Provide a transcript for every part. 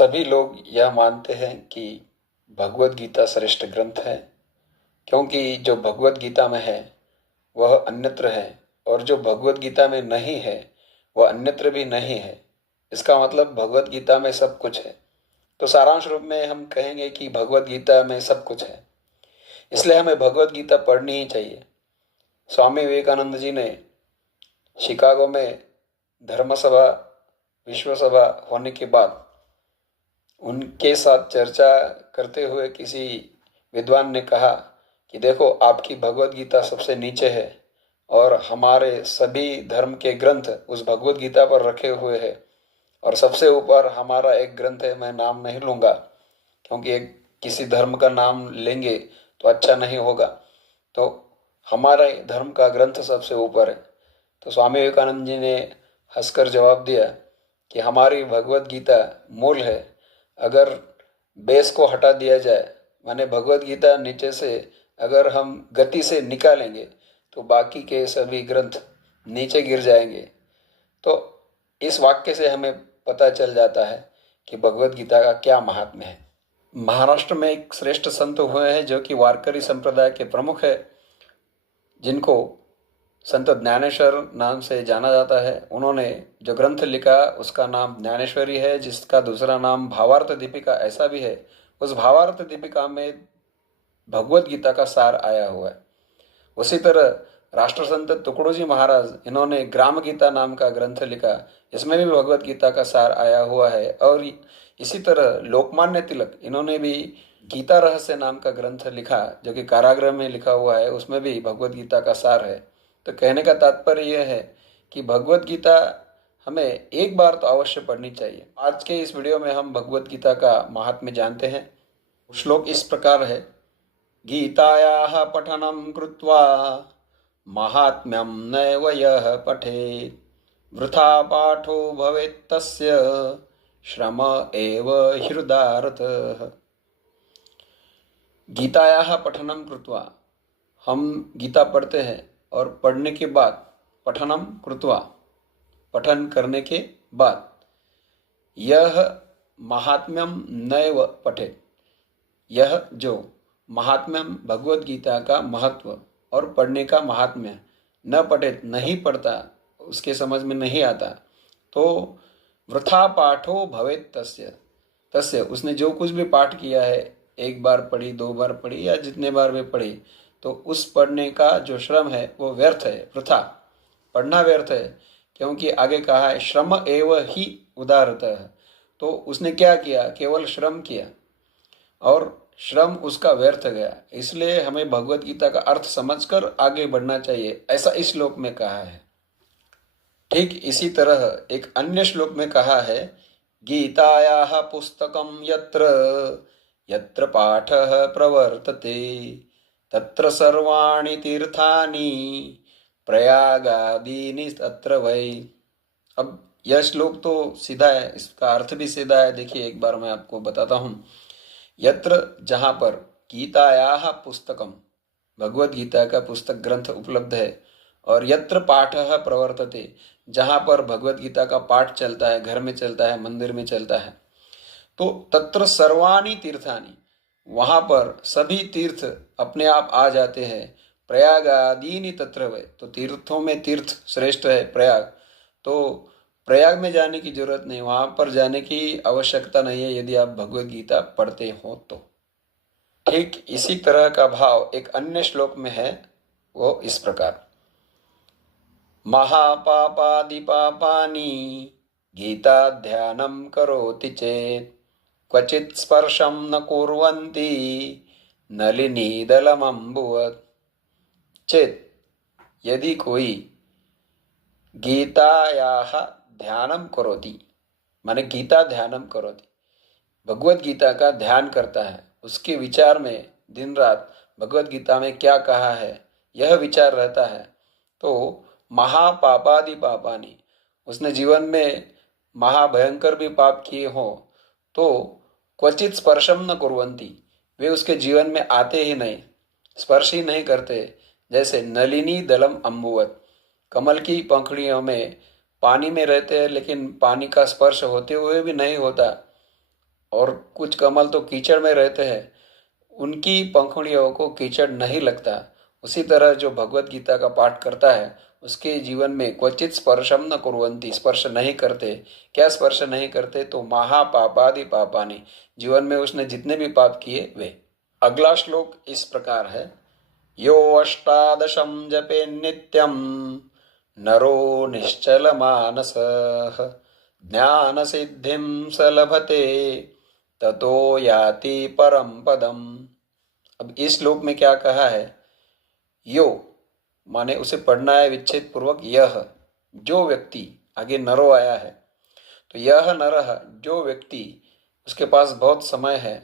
सभी लोग यह मानते हैं कि भगवत गीता श्रेष्ठ ग्रंथ है, क्योंकि जो भगवत गीता में है वह अन्यत्र है और जो भगवत गीता में नहीं है वह अन्यत्र भी नहीं है। इसका मतलब भगवत गीता में सब कुछ है। तो सारांश रूप में हम कहेंगे कि भगवत गीता में सब कुछ है, इसलिए हमें भगवत गीता पढ़नी ही चाहिए। स्वामी विवेकानंद जी ने शिकागो में धर्म सभा विश्व सभा होने के बाद उनके साथ चर्चा करते हुए किसी विद्वान ने कहा कि देखो, आपकी भगवत गीता सबसे नीचे है और हमारे सभी धर्म के ग्रंथ उस भगवत गीता पर रखे हुए हैं और सबसे ऊपर हमारा एक ग्रंथ है। मैं नाम नहीं लूँगा क्योंकि एक किसी धर्म का नाम लेंगे तो अच्छा नहीं होगा। तो हमारे धर्म का ग्रंथ सबसे ऊपर है। तो स्वामी विवेकानंद जी ने हंसकर जवाब दिया कि हमारी भगवत गीता मूल है। अगर बेस को हटा दिया जाए, माने भगवत गीता नीचे से अगर हम गति से निकालेंगे तो बाकी के सभी ग्रंथ नीचे गिर जाएंगे। तो इस वाक्य से हमें पता चल जाता है कि भगवत गीता का क्या महात्म्य है। महाराष्ट्र में एक श्रेष्ठ संत हुए हैं जो कि वारकरी संप्रदाय के प्रमुख है, जिनको संत ज्ञानेश्वर नाम से जाना जाता है। उन्होंने जो ग्रंथ लिखा उसका नाम ज्ञानेश्वरी है, जिसका दूसरा नाम भावार्थ दीपिका ऐसा भी है। उस भावार्थ दीपिका में भगवत गीता का सार आया हुआ है। उसी तरह राष्ट्र संत तुकडोजी महाराज, इन्होंने ग्राम गीता नाम का ग्रंथ लिखा, इसमें भी भगवत गीता का सार आया हुआ है। और इसी तरह लोकमान्य तिलक, इन्होंने भी गीता रहस्य नाम का ग्रंथ लिखा जो कि कारागृह में लिखा हुआ है, उसमें भी भगवत गीता का सार है। तो कहने का तात्पर्य यह है कि भगवत गीता हमें एक बार तो अवश्य पढ़नी चाहिए। आज के इस वीडियो में हम भगवत गीता का महात्म्य जानते हैं। श्लोक इस प्रकार है, गीतायाः पठनं कृत्वा महात्म्यं नैव यः पठेत् वृथा पाठो भवेत् तस्य श्रम एव हृदारतः। गीतायाः पठनं कृत्वा, हम गीता पढ़ते हैं और पढ़ने के बाद, पठनम कृत्वा, पठन करने के बाद, यह महात्म्यम नैव पठेत्, यह जो महात्म्यम भगवत गीता का महत्व और पढ़ने का महात्म्य न पठेत, नहीं पढ़ता, उसके समझ में नहीं आता, तो वृथा पाठो भवेत् तस्य, तस्य उसने जो कुछ भी पाठ किया है, एक बार पढ़ी, दो बार पढ़ी या जितने बार भी पढ़ी, तो उस पढ़ने का जो श्रम है वो व्यर्थ है, वृथा, पढ़ना व्यर्थ है। क्योंकि आगे कहा है श्रम एव ही उदारतः, तो उसने क्या किया, केवल श्रम किया और श्रम उसका व्यर्थ गया। इसलिए हमें भगवत गीता का अर्थ समझकर आगे बढ़ना चाहिए, ऐसा इस श्लोक में कहा है। ठीक इसी तरह एक अन्य श्लोक में कहा है, गीतायाः पुस्तकं यत्र यत्र पाठः प्रवर्तते तत्र सर्वाणि तीर्थानि प्रयागादीनि तत्र वै। अब यह श्लोक तो सीधा है, इसका अर्थ भी सीधा है। देखिए एक बार मैं आपको बताता हूँ। यत्र, जहाँ पर, गीतायाः पुस्तकम, भगवत गीता का पुस्तक ग्रंथ उपलब्ध है, और यत्र पाठः प्रवर्तते, जहाँ पर भगवत गीता का पाठ चलता है, घर में चलता है, मंदिर में चलता है, तो तत्र सर्वाणि तीर्थानि, वहाँ पर सभी तीर्थ अपने आप आ जाते हैं। प्रयागादीनि तत्र वै, तो तीर्थों में तीर्थ श्रेष्ठ है प्रयाग, तो प्रयाग में जाने की जरूरत नहीं, वहां पर जाने की आवश्यकता नहीं है यदि आप भगवत गीता पढ़ते हो तो। ठीक इसी तरह का भाव एक अन्य श्लोक में है, वो इस प्रकार, महापापादि पापानि गीता ध्यानं करोति चेत् क्वचित् स्पर्शं न कुर्वन्ति नलिनीदलमम्बुवत्। चेत्, यदि कोई गीतायाः ध्यानम करोति, माने गीता ध्यानम करोति, भगवत गीता का ध्यान करता है, उसके विचार में दिन रात भगवत गीता में क्या कहा है यह विचार रहता है, तो महापापादि पापानि, उसने जीवन में महाभयंकर भी पाप किए हो तो क्वचित स्पर्शम न कुर्वन्ति, वे उसके जीवन में आते ही नहीं, स्पर्श ही नहीं करते। जैसे नलिनी दलम अम्बुवत, कमल की पंखुड़ियों में पानी में रहते हैं लेकिन पानी का स्पर्श होते हुए भी नहीं होता, और कुछ कमल तो कीचड़ में रहते हैं, उनकी पंखुड़ियों को कीचड़ नहीं लगता। उसी तरह जो भगवत गीता का पाठ करता है उसके जीवन में क्वचित स्पर्शम न कुर्वन्ति, स्पर्श नहीं करते। क्या स्पर्श नहीं करते? तो महापापादि पापानि, जीवन में उसने जितने भी पाप किए वे। अगला श्लोक इस प्रकार है, यो अष्टादशं जपे नित्यं नरो निश्चल मानसः ज्ञान सिद्धिं स लभते ततो याति परम पदम। अब इस श्लोक में क्या कहा है? यो माने उसे पढ़ना है विच्छेद पूर्वक, यह जो व्यक्ति, आगे नरो आया है तो यह नरह जो व्यक्ति, उसके पास बहुत समय है,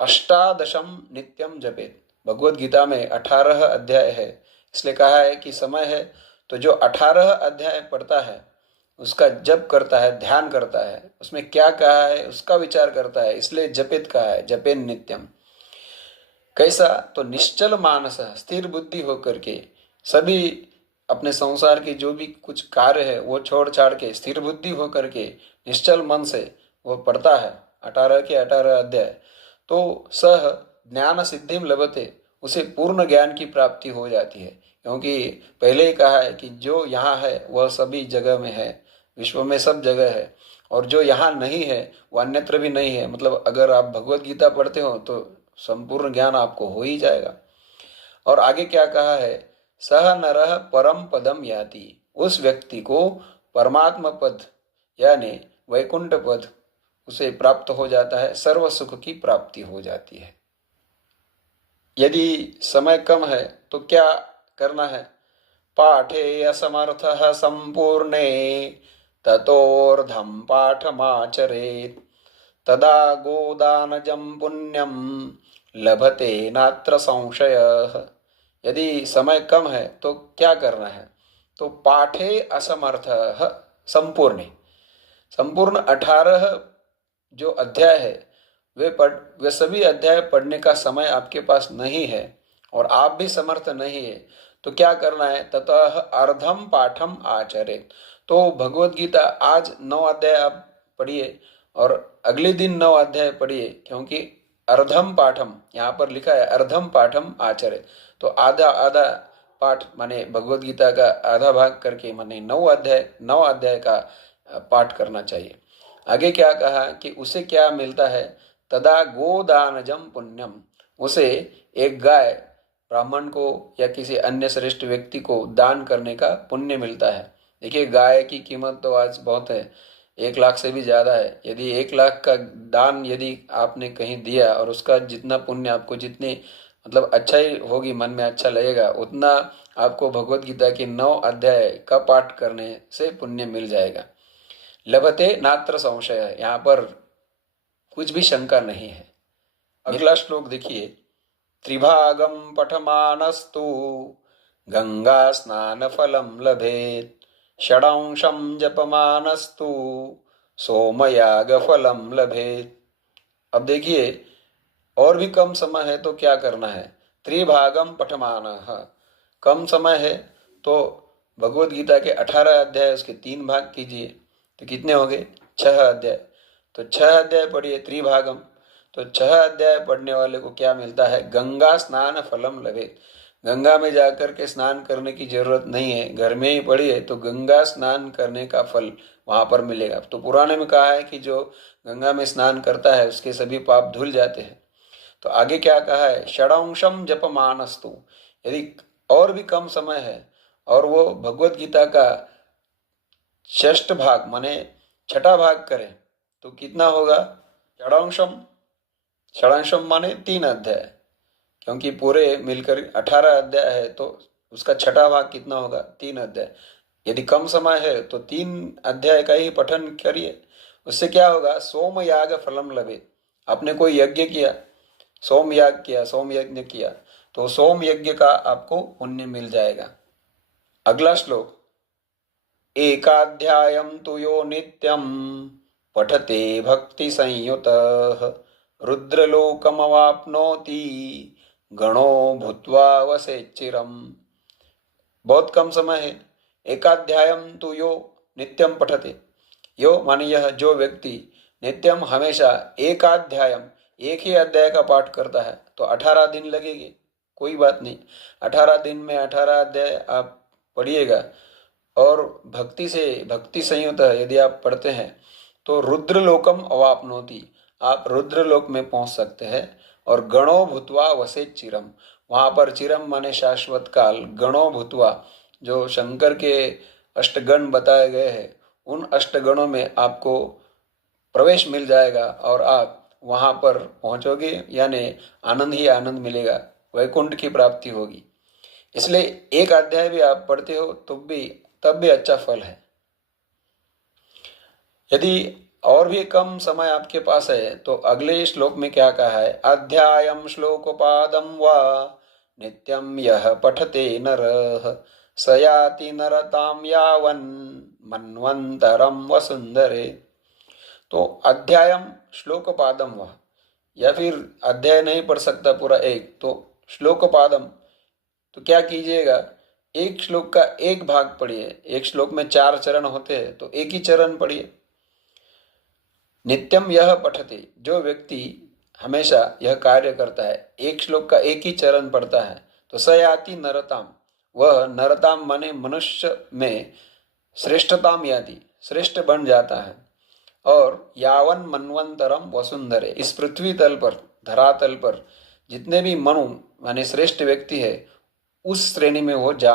अष्टादशम नित्यम जपेत, भगवत गीता में 18 अध्याय है, इसलिए कहा है कि समय है, तो जो 18 अध्याय पढ़ता है उसका जप करता है, ध्यान करता है, उसमें क्या कहा है उसका विचार करता है, इसलिए जपित कहा है, जपेन नित्यम। कैसा? तो निश्चल मानस, स्थिर बुद्धि होकर के, सभी अपने संसार के जो भी कुछ कार्य है वो छोड़ छाड़ के स्थिर बुद्धि होकर के निश्चल मन से वो पढ़ता है 18 के 18 अध्याय, तो सह ज्ञान सिद्धिम लभते, उसे पूर्ण ज्ञान की प्राप्ति हो जाती है। क्योंकि पहले ही कहा है कि जो यहाँ है वह सभी जगह में है, विश्व में सब जगह है, और जो यहाँ नहीं है वो अन्यत्र भी नहीं है। मतलब अगर आप भगवत गीता पढ़ते हो तो संपूर्ण ज्ञान आपको हो ही जाएगा। और आगे क्या कहा है? सह नरः परम पदम याति, उस व्यक्ति को परमात्मा पद यानी वैकुंठ पद उसे प्राप्त हो जाता है, सर्व सुख की प्राप्ति हो जाती है। यदि समय कम है तो क्या करना है? पाठे असमर्थः संपूर्णे ततोर्धम पाठमाचरेत् तदा गोदानजं पुण्यम लभते नात्र संशयः। यदि समय कम है तो क्या करना है? तो पाठे असमर्थः संपूर्णे, संपूर्ण 18 जो अध्याय है वे सभी अध्याय पढ़ने का समय आपके पास नहीं है और आप भी समर्थ नहीं है, तो क्या करना है? ततः अर्धम पाठम आचरेत, तो भगवत गीता आज 9 अध्याय आप पढ़िए और अगले दिन 9 अध्याय पढ़िए, क्योंकि अर्धम पाठम यहाँ पर लिखा है, अर्धम पाठम आचरेत, तो आधा आधा पाठ माने भगवत गीता का आधा भाग करके माने 9 अध्याय का पाठ करना चाहिए। आगे क्या कहा कि उसे क्या मिलता है? तदा गोदानजम पुण्यम, उसे एक गाय ब्राह्मण को या किसी अन्य श्रेष्ठ व्यक्ति को दान करने का पुण्य मिलता है। देखिए गाय की कीमत तो आज बहुत है, 1 लाख से भी ज़्यादा है। यदि 1 लाख का दान यदि आपने कहीं दिया और उसका जितना पुण्य आपको, जितनी मतलब अच्छा ही होगी, मन में अच्छा लगेगा, उतना आपको भगवत गीता के 9 अध्याय का पाठ करने से पुण्य मिल जाएगा। लभते नात्र संशय, यहाँ पर कुछ भी शंका नहीं है। अगला श्लोक देखिए, त्रिभागम पठमानस्तु गंगा स्नान फलम लभेत षडांशम जपमानस्तु सोमयाग फलम लभेत। अब देखिए और भी कम समय है तो क्या करना है? त्रिभागम पठमानः, कम समय है तो भगवत गीता के 18 अध्याय उसके 3 भाग कीजिए, तो कितने हो गए? 6 अध्याय। तो 6 अध्याय पढ़िए त्रिभागम, तो 6 अध्याय पढ़ने वाले को क्या मिलता है? गंगा स्नान फलम लभेत, गंगा में जाकर के स्नान करने की जरूरत नहीं है, घर में ही पढ़िए तो गंगा स्नान करने का फल वहां पर मिलेगा। तो पुराने में कहा है कि जो गंगा में स्नान करता है उसके सभी पाप धुल जाते हैं। तो आगे क्या कहा है? षडांशम जपमानस्तु, यदि और भी कम समय है और वो भगवत गीता का 6ठ भाग माने 6ठा भाग करे तो कितना होगा? षडांशम, षडांशम माने 3 अध्याय, क्योंकि पूरे मिलकर 18 अध्याय है तो उसका 6ठा भाग कितना होगा? 3 अध्याय। यदि कम समय है तो 3 अध्याय का ही पठन करिए, उससे क्या होगा? सोमयाग फलम लभे, आपने कोई यज्ञ किया, सोमयाग किया, सोम यज्ञ किया, तो सोम यज्ञ का आपको पुण्य मिल जाएगा। अगला श्लोक, एकाध्यायं तु यो नित्यं पठते भक्ति संयुतः रुद्रलोकमवाप्नोति गणो भूत्वा वसेच्चिरम्। बहुत कम समय है। एकाध्यायम तु यो नित्यम पठते, यो माने यह जो व्यक्ति नित्यम हमेशा एकाध्यायम, एक ही अध्याय का पाठ करता है तो 18 दिन लगेंगे, कोई बात नहीं। 18 दिन में 18 अध्याय आप पढ़िएगा। और भक्ति संयुत यदि आप पढ़ते हैं तो रुद्रलोकम अवापनोति, आप रुद्रलोक में पहुंच सकते हैं। और गणो भूत्वा वसेत चिरम, वहां पर चिरम माने शाश्वत काल, गणो भूत्वा जो शंकर के अष्टगण बताए गए हैं, उन अष्टगणों में आपको प्रवेश मिल जाएगा और आप वहां पर पहुंचोगे, यानी आनंद ही आनंद मिलेगा, वैकुंठ की प्राप्ति होगी। इसलिए एक अध्याय भी आप पढ़ते हो तब भी अच्छा फल है। यदि और भी कम समय आपके पास है तो अगले श्लोक में क्या कहा है, अध्यायम श्लोकोपादम वा नित्यम यह पठते नरः स याति नरताम यावन् मन्वन्तरम वसुंधरे। तो अध्यायम श्लोकोपादम वा, या फिर अध्याय नहीं पढ़ सकता पूरा एक तो श्लोकोपादम, तो क्या कीजिएगा, एक श्लोक का एक भाग पढ़िए। एक श्लोक में 4 चरण होते हैं तो एक ही चरण पढ़िए। नित्यम यह पठते, जो व्यक्ति हमेशा यह कार्य करता है, एक श्लोक का एक ही चरण पढ़ता है, तो सयाति नरताम, वह नरताम माने मनुष्य में श्रेष्ठताम याति, श्रेष्ठ बन जाता है। और यावन मनवंतरम वसुंधरे, इस पृथ्वी तल पर, धरातल पर जितने भी मनु माने श्रेष्ठ व्यक्ति है, उस श्रेणी में वो जा